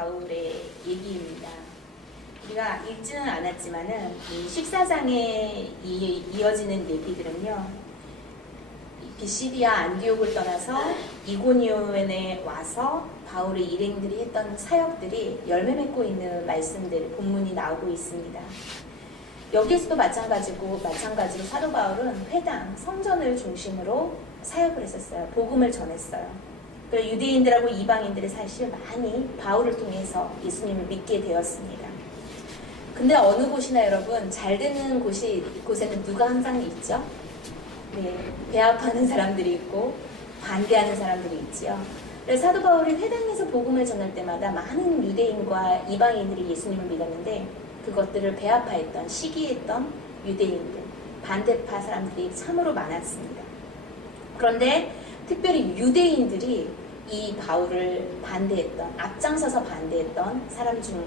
바울의 얘기입니다. 우리가 읽지는 않았지만은 이 14장에 이어지는 얘기들은요, 비시디아 안디옥을 떠나서 이고니온에 와서 바울의 일행들이 했던 사역들이 열매 맺고 있는 말씀들, 본문이 나오고 있습니다. 여기에서도 마찬가지로 사도 바울은 회당, 성전을 중심으로 사역을 했었어요. 복음을 전했어요. 그리고 유대인들하고 이방인들이 사실 많이 바울을 통해서 예수님을 믿게 되었습니다. 근데 어느 곳이나 여러분, 잘 되는 곳에는 누가 항상 있죠? 네, 배합하는 사람들이 있고 반대하는 사람들이 있지요. 그래서 사도 바울이 회당에서 복음을 전할 때마다 많은 유대인과 이방인들이 예수님을 믿었는데, 그것들을 배합하였던, 시기했던 유대인들, 반대파 사람들이 참으로 많았습니다. 그런데 특별히 유대인들이 이 바울을 반대했던, 앞장서서 반대했던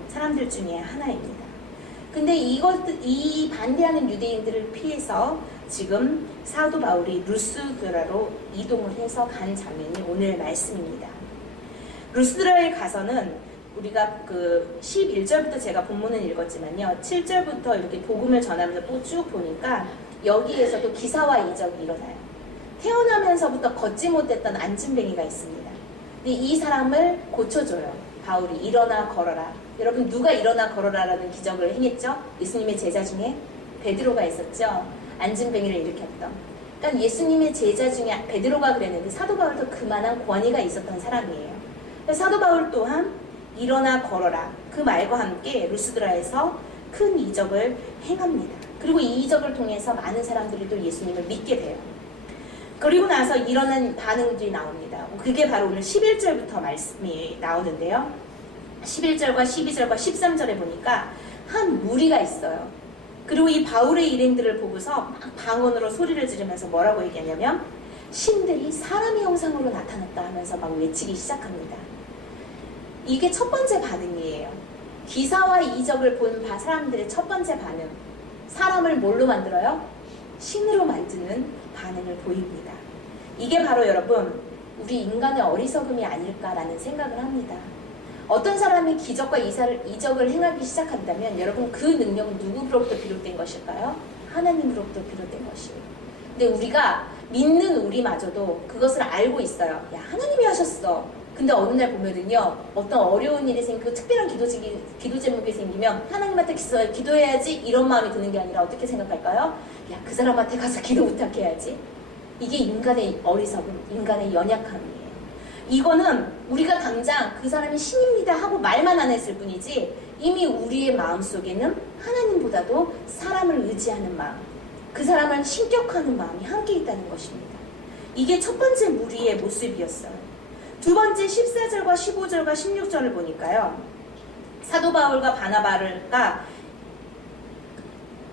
사람들 중에 하나입니다. 근데 이 반대하는 유대인들을 피해서 지금 사도 바울이 루스드라로 이동을 해서 간 장면이 오늘 말씀입니다. 루스드라에 가서는 우리가 그 11절부터 제가 본문은 읽었지만요, 7절부터 이렇게 복음을 전하면서 쭉 보니까 여기에서도 기사와 이적이 일어나요. 태어나면서부터 걷지 못했던 안진뱅이가 있습니다. 근데 이 사람을 고쳐줘요. 바울이 일어나 걸어라. 여러분, 누가 일어나 걸어라라는 기적을 행했죠? 예수님의 제자 중에 베드로가 있었죠. 안진뱅이를 일으켰던. 그러니까 예수님의 제자 중에 베드로가 그랬는데 사도 바울도 그만한 권위가 있었던 사람이에요. 사도 바울 또한 일어나 걸어라, 그 말과 함께 루스드라에서 큰 이적을 행합니다. 그리고 이 이적을 통해서 많은 사람들이 또 예수님을 믿게 돼요. 그리고 나서 일어난 반응들이 나옵니다. 그게 바로 오늘 11절부터 말씀이 나오는데요, 11절과 12절과 13절에 보니까 한 무리가 있어요. 그리고 이 바울의 일행들을 보고서 막 방언으로 소리를 지르면서 뭐라고 얘기하냐면, 신들이 사람의 형상으로 나타났다 하면서 막 외치기 시작합니다. 이게 첫 번째 반응이에요. 기사와 이적을 본 사람들의 첫 번째 반응. 사람을 뭘로 만들어요? 신으로 만드는 반응을 보입니다. 이게 바로 여러분, 우리 인간의 어리석음이 아닐까라는 생각을 합니다. 어떤 사람이 기적과 이적을 행하기 시작한다면 여러분, 그 능력은 누구로부터 비롯된 것일까요? 하나님으로부터 비롯된 것이에요. 근데 우리가 믿는 우리마저도 그것을 알고 있어요. 야, 하나님이 하셨어. 근데 어느 날 보면은요, 어떤 어려운 일이 생기고 특별한 기도 제목이 생기면 하나님한테 기도해야지 이런 마음이 드는 게 아니라 어떻게 생각할까요? 야, 그 사람한테 가서 기도 부탁해야지. 이게 인간의 어리석음, 인간의 연약함이에요. 이거는 우리가 당장 그 사람이 신입니다 하고 말만 안 했을 뿐이지, 이미 우리의 마음속에는 하나님보다도 사람을 의지하는 마음, 그 사람을 신격하는 마음이 함께 있다는 것입니다. 이게 첫 번째 무리의 모습이었어요. 두 번째 14절과 15절과 16절을 보니까요, 사도 바울과 바나바가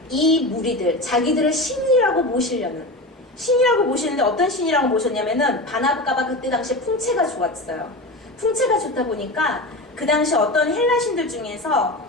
이 무리들, 자기들을 신이라고 모시는데 어떤 신이라고 모셨냐면은, 바나바가 그때 당시에 풍채가 좋았어요. 풍채가 좋다 보니까 그 당시 어떤 헬라 신들 중에서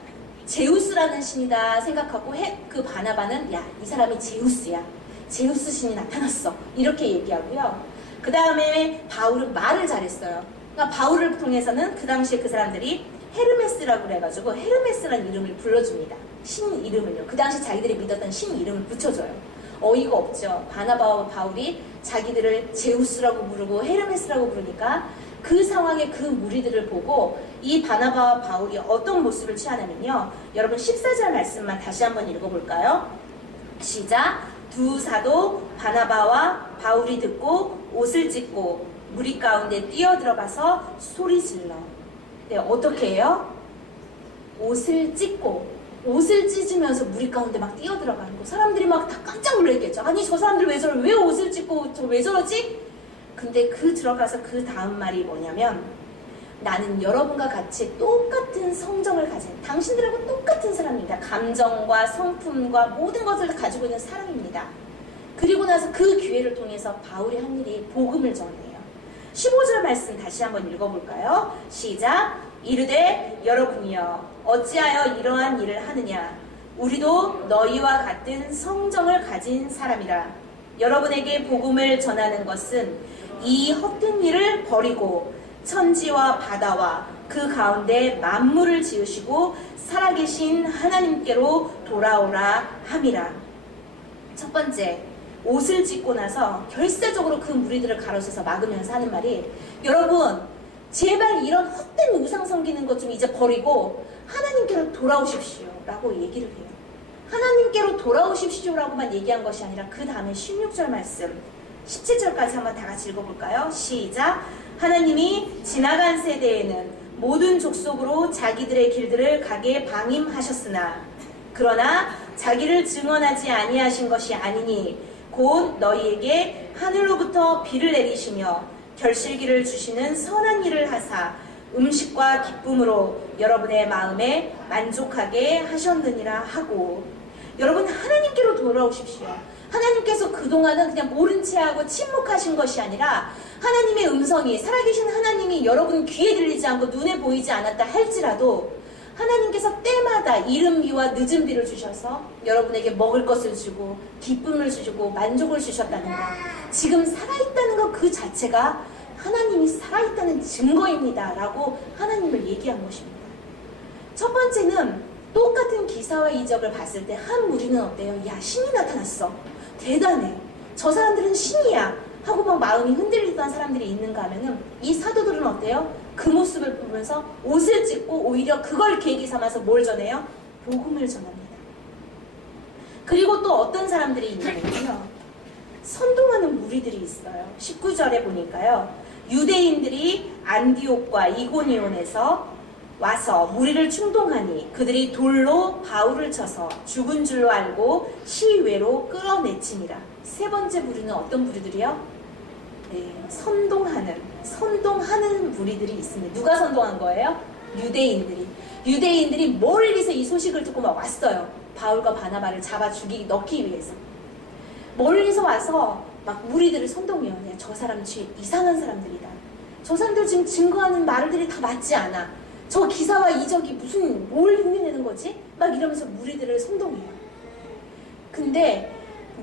제우스라는 신이다 생각하고 그 바나바는, 야, 이 사람이 제우스야, 제우스 신이 나타났어, 이렇게 얘기하고요. 그 다음에 바울은 말을 잘했어요. 그러니까 바울을 통해서는 그 당시에 그 사람들이 헤르메스라고 그래가지고 헤르메스라는 이름을 불러줍니다. 신 이름을요. 그 당시 자기들이 믿었던 신 이름을 붙여줘요. 어이가 없죠. 바나바와 바울이 자기들을 제우스라고 부르고 헤르메스라고 부르니까 그 상황에 그 무리들을 보고 이 바나바와 바울이 어떤 모습을 취하냐면요, 여러분 14절 말씀만 다시 한번 읽어볼까요? 시작. 두 사도 바나바와 바울이 듣고 옷을 찢고 무리 가운데 뛰어들어가서 소리 질러. 네, 어떻게 해요? 옷을 찢으면서 무리 가운데 막 뛰어들어가는 거. 사람들이 막 다 깜짝 놀랐겠죠. 아니, 저 사람들 왜 옷을 찢고 왜 저러지? 근데 들어가서 그 다음 말이 뭐냐면, 나는 여러분과 같이 똑같은 성정을 가진, 당신들하고 똑같은 사람입니다. 감정과 성품과 모든 것을 가지고 있는 사람입니다. 그리고 나서 그 기회를 통해서 바울이 한 일이 복음을 전해요. 15절 말씀 다시 한번 읽어볼까요? 시작. 이르되 여러분이여 어찌하여 이러한 일을 하느냐. 우리도 너희와 같은 성정을 가진 사람이라. 여러분에게 복음을 전하는 것은 이 헛된 일을 버리고 천지와 바다와 그 가운데 만물을 지으시고 살아계신 하나님께로 돌아오라 함이라. 첫 번째, 옷을 찢고 나서 결사적으로 그 무리들을 가로세서 막으면서 하는 말이, 여러분 제발 이런 헛된 우상 섬기는 것 좀 이제 버리고 하나님께로 돌아오십시오 라고 얘기를 해요. 하나님께로 돌아오십시오라고만 얘기한 것이 아니라 그 다음에 16절 말씀 17절까지 한번 다 같이 읽어볼까요? 시작. 하나님이 지나간 세대에는 모든 족속으로 자기들의 길들을 가게 방임하셨으나 그러나 자기를 증언하지 아니하신 것이 아니니 곧 너희에게 하늘로부터 비를 내리시며 결실기를 주시는 선한 일을 하사 음식과 기쁨으로 여러분의 마음에 만족하게 하셨느니라 하고. 여러분 하나님께로 돌아오십시오. 하나님께서 그동안은 그냥 모른 채 하고 침묵하신 것이 아니라 하나님의 음성이, 살아계신 하나님이 여러분 귀에 들리지 않고 눈에 보이지 않았다 할지라도 하나님께서 때마다 이른 비와 늦은 비를 주셔서 여러분에게 먹을 것을 주고 기쁨을 주시고 만족을 주셨다는 것, 지금 살아있다는 것 그 자체가 하나님이 살아있다는 증거입니다 라고 하나님을 얘기한 것입니다. 첫 번째는 똑같은 기사와 이적을 봤을 때 한 무리는 어때요? 야, 신이 나타났어, 대단해, 저 사람들은 신이야 하고 막 마음이 흔들리던 사람들이 있는가 하면은, 이 사도들은 어때요? 그 모습을 보면서 옷을 찢고 오히려 그걸 계기 삼아서 뭘 전해요? 복음을 전합니다. 그리고 또 어떤 사람들이 있냐면요, 선동하는 무리들이 있어요. 19절에 보니까요, 유대인들이 안디옥과 이고니온에서 와서 무리를 충동하니 그들이 돌로 바울을 쳐서 죽은 줄로 알고 시외로 끌어내치니라. 세 번째 부류는 어떤 부류들이요? 네, 선동하는 무리들이 있습니다. 누가 선동한 거예요? 유대인들이 멀리서 이 소식을 듣고 막 왔어요. 바울과 바나바를 잡아 넣기 위해서 멀리서 와서 막 무리들을 선동해요. 저 사람 이상한 사람들이다, 저 사람들 지금 증거하는 말들이 다 맞지 않아, 저 기사와 이적이 뭘 흉내내는 거지? 막 이러면서 무리들을 선동해요. 근데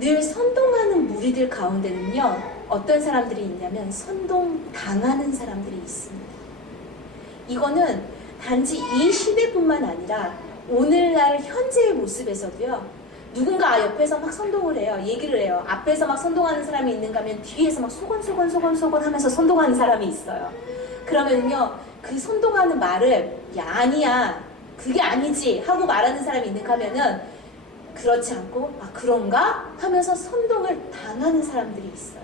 늘 선동하는 무리들 가운데는요, 어떤 사람들이 있냐면 선동당하는 사람들이 있습니다. 이거는 단지 이 시대뿐만 아니라 오늘날 현재의 모습에서도요, 누군가 옆에서 막 선동을 해요. 얘기를 해요. 앞에서 막 선동하는 사람이 있는가 하면 뒤에서 막 소곤소곤 하면서 선동하는 사람이 있어요. 그러면요, 그 선동하는 말을 야, 아니야, 그게 아니지 하고 말하는 사람이 있는가 하면은 그렇지 않고 아, 그런가? 하면서 선동을 당하는 사람들이 있어요.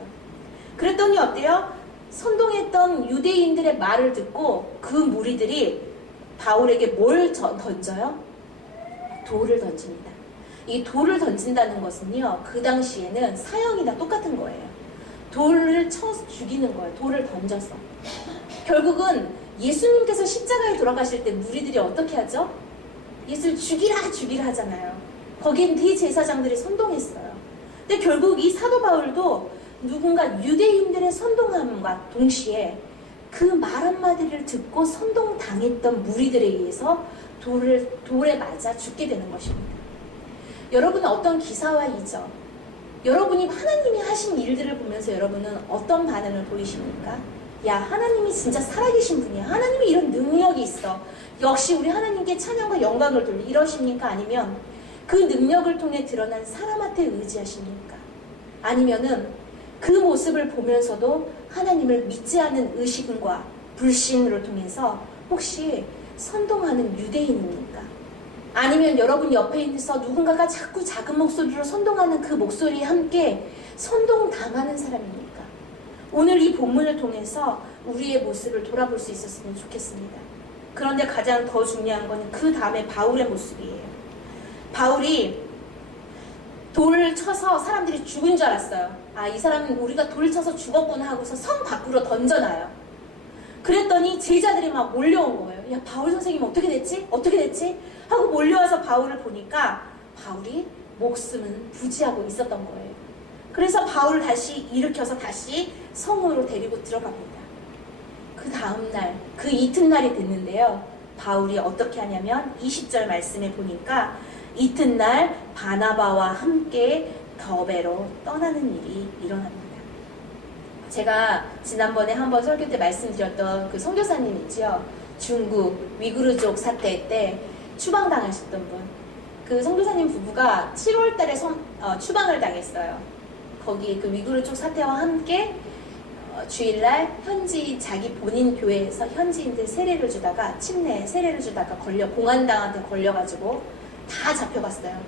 그랬더니 어때요? 선동했던 유대인들의 말을 듣고 그 무리들이 바울에게 뭘 던져요? 돌을 던집니다. 이 돌을 던진다는 것은요, 그 당시에는 사형이나 똑같은 거예요. 돌을 쳐서 죽이는 거예요. 돌을 던져서. 결국은 예수님께서 십자가에 돌아가실 때 무리들이 어떻게 하죠? 예수를 죽이라 하잖아요. 거긴 대제사장들이 선동했어요. 근데 결국 이 사도 바울도 누군가 유대인들의 선동함과 동시에 그 말 한마디를 듣고 선동당했던 무리들에 의해서 돌에 맞아 죽게 되는 것입니다. 여러분은 어떤 기사와 이적, 여러분이 하나님이 하신 일들을 보면서 여러분은 어떤 반응을 보이십니까? 야, 하나님이 진짜 살아계신 분이야, 하나님이 이런 능력이 있어, 역시 우리 하나님께 찬양과 영광을 돌려, 이러십니까? 아니면 그 능력을 통해 드러난 사람한테 의지하십니까? 아니면은 그 모습을 보면서도 하나님을 믿지 않는 의식과 불신으로 통해서 혹시 선동하는 유대인입니까? 아니면 여러분 옆에 있어서 누군가가 자꾸 작은 목소리로 선동하는 그 목소리에 함께 선동당하는 사람입니까? 오늘 이 본문을 통해서 우리의 모습을 돌아볼 수 있었으면 좋겠습니다. 그런데 가장 더 중요한 것은 그 다음에 바울의 모습이에요. 바울이 돌을 쳐서 사람들이 죽은 줄 알았어요. 아, 이 사람은 우리가 돌 쳐서 죽었구나 하고서 성 밖으로 던져놔요. 그랬더니 제자들이 막 몰려온 거예요. 야, 바울 선생님 어떻게 됐지? 어떻게 됐지? 하고 몰려와서 바울을 보니까 바울이 목숨은 부지하고 있었던 거예요. 그래서 바울을 다시 일으켜서 다시 성으로 데리고 들어갑니다. 그 다음날, 그 이튿날이 됐는데요, 바울이 어떻게 하냐면 20절 말씀에 보니까 이튿날 바나바와 함께 더베로 떠나는 일이 일어납니다. 제가 지난번에 한번 설교 때 말씀드렸던 그 선교사님 있지요? 중국 위구르족 사태 때 추방당하셨던 분. 그 선교사님 부부가 7월 달에 추방을 당했어요. 거기 그 위구르족 사태와 함께 주일날 현지 자기 본인 교회에서 현지인들 세례를 주다가 침례 세례를 주다가 공안당한테 걸려가지고 다 잡혀갔어요.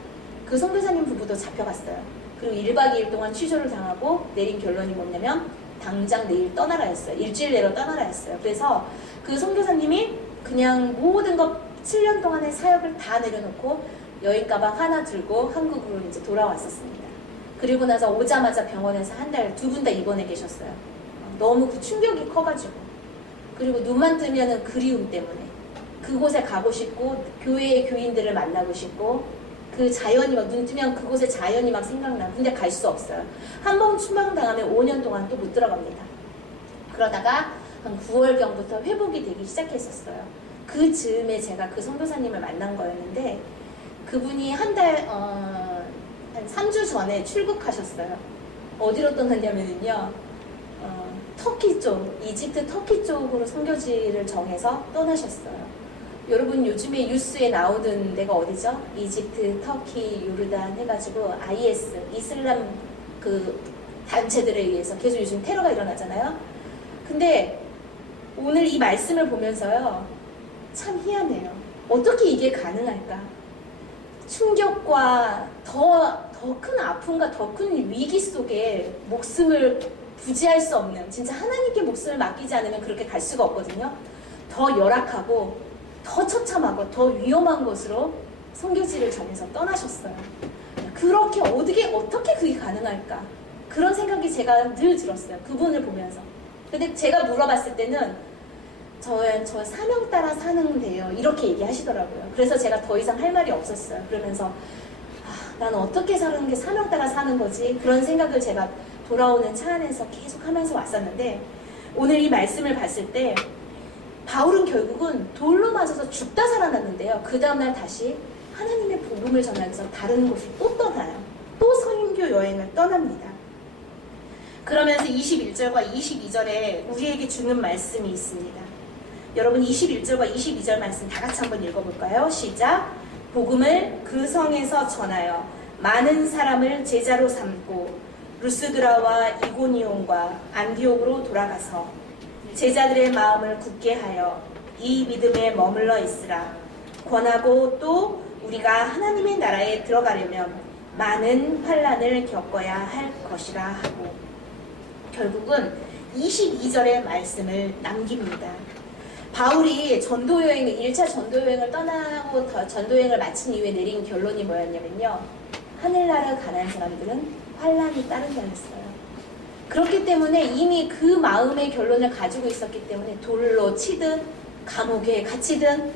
그 선교사님 부부도 잡혀갔어요. 그리고 1박 2일 동안 취조를 당하고 내린 결론이 뭐냐면 당장 내일 떠나라 했어요. 일주일 내로 떠나라 했어요. 그래서 그 선교사님이 그냥 모든 것 7년 동안의 사역을 다 내려놓고 여행 가방 하나 들고 한국으로 이제 돌아왔었습니다. 그리고 나서 오자마자 병원에서 한 달, 두 분 다 입원해 계셨어요. 너무 그 충격이 커가지고. 그리고 눈만 뜨면은 그리움 때문에 그곳에 가고 싶고 교회의 교인들을 만나고 싶고 그 자연이 막 눈 뜨면 그곳에 자연이 막 생각나고 근데 갈 수 없어요. 한 번 추방당하면 5년 동안 또 못 들어갑니다. 그러다가 한 9월경부터 회복이 되기 시작했었어요. 그 즈음에 제가 그 선교사님을 만난 거였는데 그분이 한 3주 전에 출국하셨어요. 어디로 떠났냐면요. 터키 쪽, 이집트 터키 쪽으로 선교지를 정해서 떠나셨어요. 여러분 요즘에 뉴스에 나오던 데가 어디죠? 이집트, 터키, 요르단 해가지고 IS, 이슬람 그 단체들에 의해서 계속 요즘 테러가 일어나잖아요. 근데 오늘 이 말씀을 보면서요. 참 희한해요. 어떻게 이게 가능할까? 충격과 더 큰 아픔과 더 큰 위기 속에 목숨을 부지할 수 없는 진짜 하나님께 목숨을 맡기지 않으면 그렇게 갈 수가 없거든요. 더 열악하고 더 처참하고 더 위험한 곳으로 선교지를 정해서 떠나셨어요. 그렇게 어떻게 그게 가능할까? 그런 생각이 제가 늘 들었어요. 그분을 보면서. 근데 제가 물어봤을 때는 저 사명 따라 사는데요. 이렇게 얘기하시더라고요. 그래서 제가 더 이상 할 말이 없었어요. 그러면서 나는 어떻게 사는 게 사명 따라 사는 거지? 그런 생각을 제가 돌아오는 차 안에서 계속 하면서 왔었는데 오늘 이 말씀을 봤을 때 바울은 결국은 돌로 맞아서 죽다 살아났는데요. 그 다음날 다시 하나님의 복음을 전하기 위해서 다른 곳을 또 떠나요. 또 선교 여행을 떠납니다. 그러면서 21절과 22절에 우리에게 주는 말씀이 있습니다. 여러분 21절과 22절 말씀 다 같이 한번 읽어볼까요? 시작! 복음을 그 성에서 전하여 많은 사람을 제자로 삼고 루스드라와 이고니온과 안디옥으로 돌아가서 제자들의 마음을 굳게 하여 이 믿음에 머물러 있으라. 권하고 또 우리가 하나님의 나라에 들어가려면 많은 환난을 겪어야 할 것이라 하고 결국은 22절의 말씀을 남깁니다. 바울이 전도여행을 1차 전도여행을 떠나고 전도여행을 마친 이후에 내린 결론이 뭐였냐면요. 하늘나라 가난 사람들은 환난이 따른다 했어요. 그렇기 때문에 이미 그 마음의 결론을 가지고 있었기 때문에 돌로 치든 감옥에 갇히든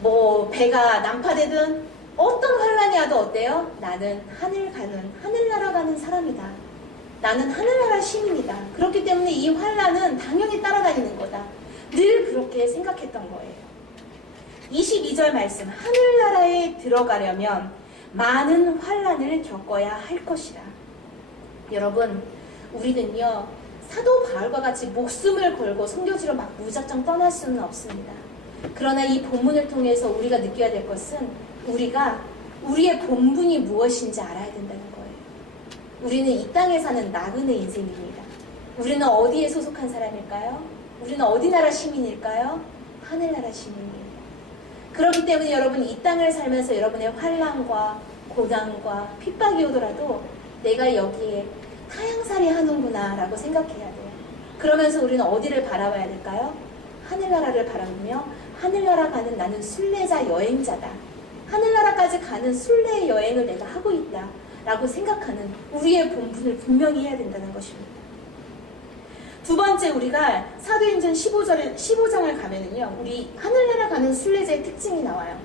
뭐 배가 난파되든 어떤 환난이 와도 어때요? 나는 하늘나라 가는 사람이다. 나는 하늘나라 시민이다. 그렇기 때문에 이 환난은 당연히 따라다니는 거다. 늘 그렇게 생각했던 거예요. 22절 말씀 하늘나라에 들어가려면 많은 환난을 겪어야 할 것이라. 여러분 우리는요 사도 바울과 같이 목숨을 걸고 선교지로 막 무작정 떠날 수는 없습니다. 그러나 이 본문을 통해서 우리가 느껴야 될 것은 우리가 우리의 본분이 무엇인지 알아야 된다는 거예요. 우리는 이 땅에 사는 나그네 인생입니다. 우리는 어디에 소속한 사람일까요? 우리는 어디 나라 시민일까요? 하늘나라 시민이에요. 그렇기 때문에 여러분 이 땅을 살면서 여러분의 환난과 고난과 핍박이 오더라도 내가 여기에 타향살이 하는구나 라고 생각해야 돼요. 그러면서 우리는 어디를 바라봐야 될까요? 하늘나라를 바라보며 하늘나라 가는 나는 순례자 여행자다. 하늘나라까지 가는 순례의 여행을 내가 하고 있다 라고 생각하는 우리의 본분을 분명히 해야 된다는 것입니다. 두 번째 우리가 사도행전 15장을 가면은요 우리 하늘나라 가는 순례자의 특징이 나와요.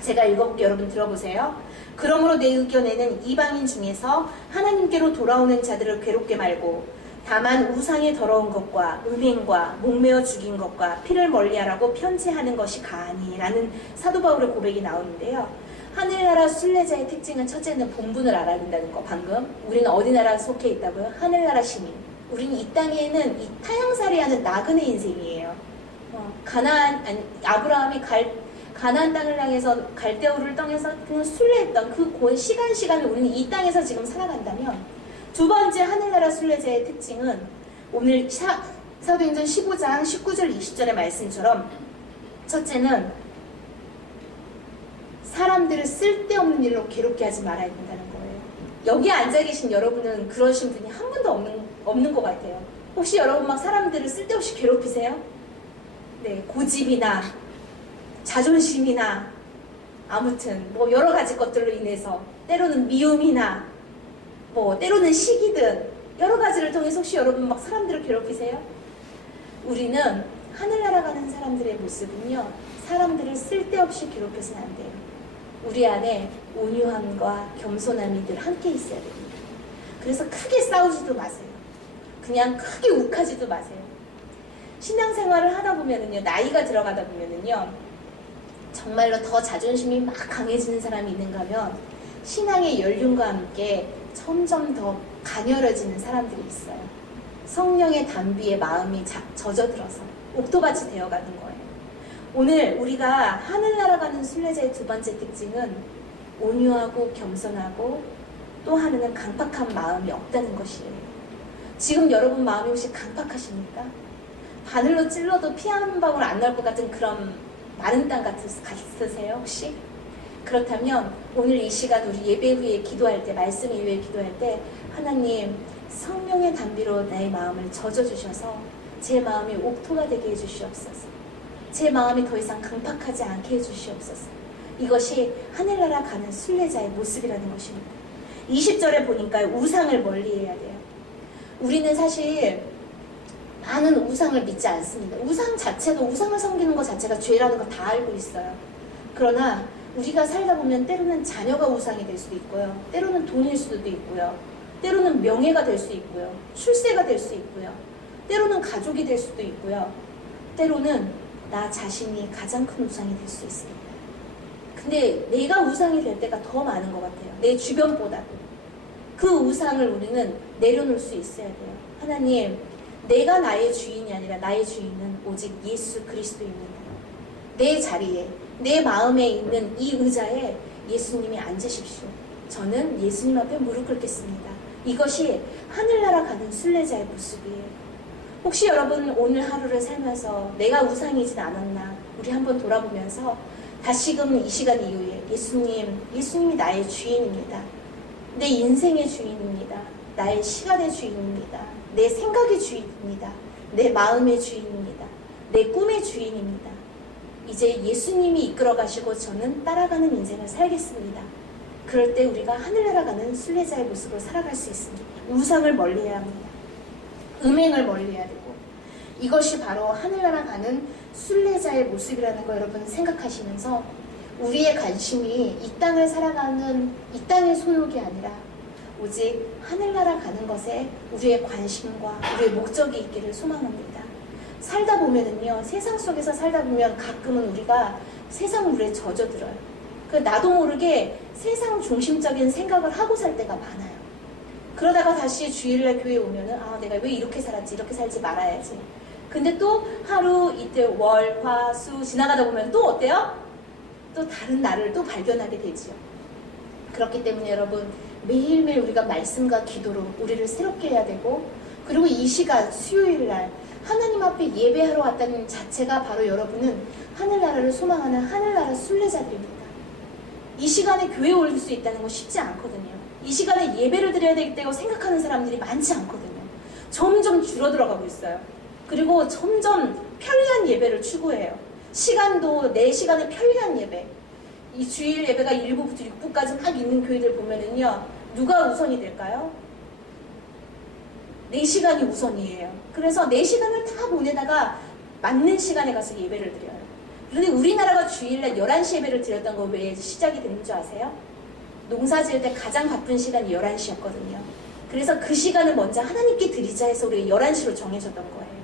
제가 읽어볼게요. 여러분 들어보세요. 그러므로 내 의견에는 이방인 중에서 하나님께로 돌아오는 자들을 괴롭게 말고 다만 우상의 더러운 것과 음행과 목매어 죽인 것과 피를 멀리하라고 편지하는 것이 가하니 라는 사도 바울의 고백이 나오는데요. 하늘나라 순례자의 특징은 첫째는 본분을 알아야 된다는 거. 방금 우리는 어디 나라 속해 있다고요? 하늘나라 시민. 우리는 이 땅에는 이 타향살이하는 나그네 인생이에요. 아브라함이 가나안 땅을 향해서 갈대우를 떠나서 그냥 순례했던 그 시간을 우리는 이 땅에서 지금 살아간다면, 두 번째 하늘나라 순례자의 특징은 오늘 사도행전 15장 19절 20절의 말씀처럼, 첫째는 사람들을 쓸데없는 일로 괴롭게 하지 말아야 된다는 거예요. 여기 앉아 계신 여러분은 그러신 분이 한 분도 없는 것 같아요. 혹시 여러분 막 사람들을 쓸데없이 괴롭히세요? 네, 고집이나 자존심이나 아무튼 뭐 여러 가지 것들로 인해서, 때로는 미움이나 뭐 때로는 시기든 여러 가지를 통해서 혹시 여러분 막 사람들을 괴롭히세요? 우리는 하늘나라 가는 사람들의 모습은요, 사람들을 쓸데없이 괴롭혀서는 안 돼요. 우리 안에 온유함과 겸손함이 늘 함께 있어야 됩니다. 그래서 크게 싸우지도 마세요. 그냥 크게 욱하지도 마세요. 신앙생활을 하다 보면은요, 나이가 들어가다 보면은요, 정말로 더 자존심이 막 강해지는 사람이 있는가 하면 신앙의 연륜과 함께 점점 더 가녀려지는 사람들이 있어요. 성령의 단비에 마음이 젖어들어서 옥토밭이 되어가는 거예요. 오늘 우리가 하늘나라 가는 순례자의 두 번째 특징은 온유하고 겸손하고 또 하나는 강팍한 마음이 없다는 것이에요. 지금 여러분 마음이 혹시 강팍하십니까? 바늘로 찔러도 피 한 방울 안 나올 것 같은 그런 마른 땅 같으세요 혹시? 그렇다면 오늘 이 시간 우리 예배 후에 기도할 때, 말씀 이후에 기도할 때, 하나님 성령의 단비로 나의 마음을 젖어주셔서 제 마음이 옥토가 되게 해주시옵소서. 제 마음이 더 이상 강팍하지 않게 해주시옵소서. 이것이 하늘나라 가는 순례자의 모습이라는 것입니다. 20절에 보니까 우상을 멀리해야 돼요. 우리는 사실 많은 우상을 믿지 않습니다. 우상을 섬기는 것 자체가 죄라는 거 다 알고 있어요. 그러나 우리가 살다 보면 때로는 자녀가 우상이 될 수도 있고요, 때로는 돈일 수도 있고요, 때로는 명예가 될 수 있고요, 출세가 될 수 있고요, 때로는 가족이 될 수도 있고요, 때로는 나 자신이 가장 큰 우상이 될 수 있습니다. 근데 내가 우상이 될 때가 더 많은 것 같아요. 내 주변보다도. 그 우상을 우리는 내려놓을 수 있어야 돼요. 하나님, 내가 나의 주인이 아니라 나의 주인은 오직 예수 그리스도입니다. 내 자리에, 내 마음에 있는 이 의자에 예수님이 앉으십시오. 저는 예수님 앞에 무릎 꿇겠습니다. 이것이 하늘나라 가는 순례자의 모습이에요. 혹시 여러분 오늘 하루를 살면서 내가 우상이진 않았나, 우리 한번 돌아보면서 다시금 이 시간 이후에 예수님이 나의 주인입니다. 내 인생의 주인입니다. 나의 시간의 주인입니다. 내 생각의 주인입니다. 내 마음의 주인입니다. 내 꿈의 주인입니다. 이제 예수님이 이끌어 가시고 저는 따라가는 인생을 살겠습니다. 그럴 때 우리가 하늘나라 가는 순례자의 모습으로 살아갈 수 있습니다. 우상을 멀리해야 합니다. 음행을 멀리해야 되고, 이것이 바로 하늘나라 가는 순례자의 모습이라는 거 여러분 생각하시면서, 우리의 관심이 이 땅을 살아가는 이 땅의 소욕이 아니라 오직 하늘나라 가는 것에 우리의 관심과 우리의 목적이 있기를 소망합니다. 살다 보면은요, 세상 속에서 살다 보면 가끔은 우리가 세상 물에 젖어들어요. 나도 모르게 세상 중심적인 생각을 하고 살 때가 많아요. 그러다가 다시 주일날 교회에 오면은 내가 왜 이렇게 살았지, 이렇게 살지 말아야지. 근데 또 하루 이틀 월 화 수 지나가다 보면 또 어때요? 또 다른 나를 또 발견하게 되지요. 그렇기 때문에 여러분, 매일매일 우리가 말씀과 기도로 우리를 새롭게 해야 되고, 그리고 이 시간 수요일날 하나님 앞에 예배하러 왔다는 자체가 바로 여러분은 하늘나라를 소망하는 하늘나라 순례자들입니다. 이 시간에 교회에 올 수 있다는 건 쉽지 않거든요. 이 시간에 예배를 드려야 되겠다고 생각하는 사람들이 많지 않거든요. 점점 줄어들어가고 있어요. 그리고 점점 편리한 예배를 추구해요. 시간도 내 시간에 편리한 예배. 이 주일 예배가 1부부터 6부까지 막 있는 교회들 보면은요, 누가 우선이 될까요? 내 시간이 우선이에요. 그래서 내 시간을 다 보내다가 맞는 시간에 가서 예배를 드려요. 그런데 우리나라가 주일날 11시 예배를 드렸던 거 왜 시작이 됐는 줄 아세요? 농사 지을 때 가장 바쁜 시간이 11시였거든요. 그래서 그 시간을 먼저 하나님께 드리자 해서 우리 11시로 정해졌던 거예요.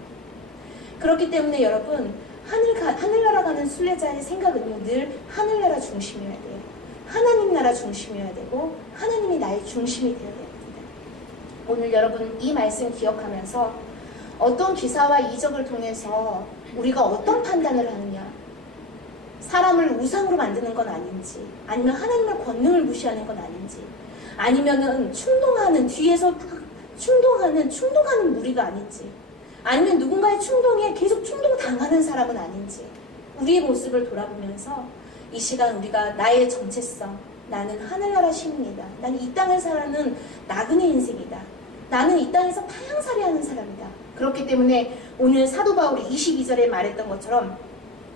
그렇기 때문에 여러분, 하늘나라 가는 순례자의 생각은요, 늘 하늘나라 중심이어야 돼요. 하나님 나라 중심이어야 되고, 하나님이 나의 중심이 되어야 됩니다. 오늘 여러분 이 말씀 기억하면서 어떤 기사와 이적을 통해서 우리가 어떤 판단을 하느냐? 사람을 우상으로 만드는 건 아닌지, 아니면 하나님의 권능을 무시하는 건 아닌지, 아니면은 뒤에서 충동하는 무리가 아닌지, 아니면 누군가의 충동에 계속 충동당하는 사람은 아닌지, 우리의 모습을 돌아보면서 이 시간 우리가 나의 정체성, 나는 하늘나라 시민이다. 나는 이 땅을 사는 나그네 인생이다. 나는 이 땅에서 타향살이하는 사람이다. 그렇기 때문에 오늘 사도 바울이 22절에 말했던 것처럼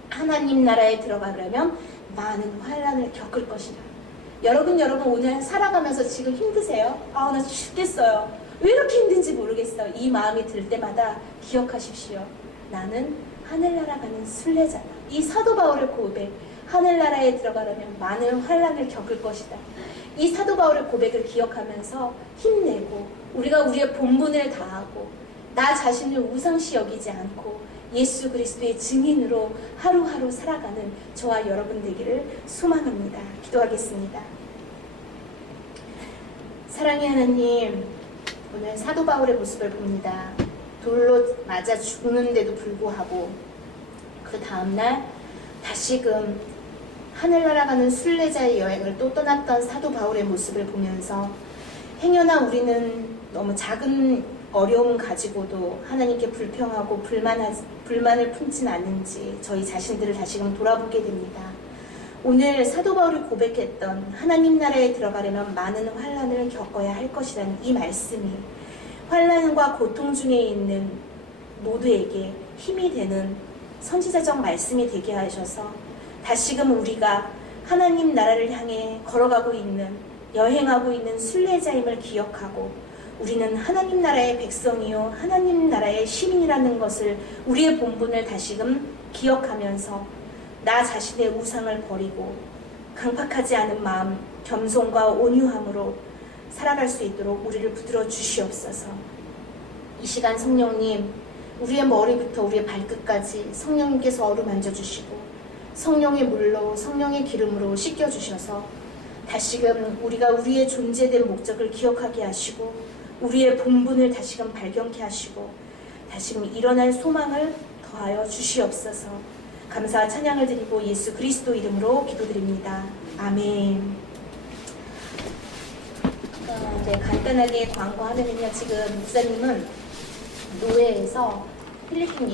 하나님 나라에 들어가려면 많은 환난을 겪을 것이다. 여러분 오늘 살아가면서 지금 힘드세요? 나 죽겠어요. 왜 이렇게 힘든지 모르겠어요. 이 마음이 들 때마다 기억하십시오. 나는 하늘나라 가는 순례자다. 이 사도 바울의 고백, 하늘나라에 들어가려면 많은 환난을 겪을 것이다. 이 사도 바울의 고백을 기억하면서 힘내고 우리가 우리의 본분을 다하고 나 자신을 우상시 여기지 않고 예수 그리스도의 증인으로 하루하루 살아가는 저와 여러분 되기를 소망합니다. 기도하겠습니다. 사랑의 하나님, 오늘 사도 바울의 모습을 봅니다. 돌로 맞아 죽는데도 불구하고 그 다음날 다시금 하늘나라 가는 순례자의 여행을 또 떠났던 사도 바울의 모습을 보면서 행여나 우리는 너무 작은 어려움 가지고도 하나님께 불평하고 불만을 품진 않는지 저희 자신들을 다시금 돌아보게 됩니다. 오늘 사도 바울이 고백했던 하나님 나라에 들어가려면 많은 환난을 겪어야 할 것이라는 이 말씀이 환난과 고통 중에 있는 모두에게 힘이 되는 선지자적 말씀이 되게 하셔서 다시금 우리가 하나님 나라를 향해 걸어가고 있는 여행하고 있는 순례자임을 기억하고 우리는 하나님 나라의 백성이요 하나님 나라의 시민이라는 것을 우리의 본분을 다시금 기억하면서 나 자신의 우상을 버리고 강팍하지 않은 마음 겸손과 온유함으로 살아갈 수 있도록 우리를 붙들어 주시옵소서. 이 시간 성령님, 우리의 머리부터 우리의 발끝까지 성령님께서 어루만져 주시고 성령의 물로 성령의 기름으로 씻겨주셔서 다시금 우리가 우리의 존재된 목적을 기억하게 하시고 우리의 본분을 다시금 발견케 하시고 다시금 일어날 소망을 더하여 주시옵소서. 감사와 찬양을 드리고 예수 그리스도 이름으로 기도드립니다. 아멘. 네, 간단하게 광고하면은요, 지금 목사님은 노회에서 필리핀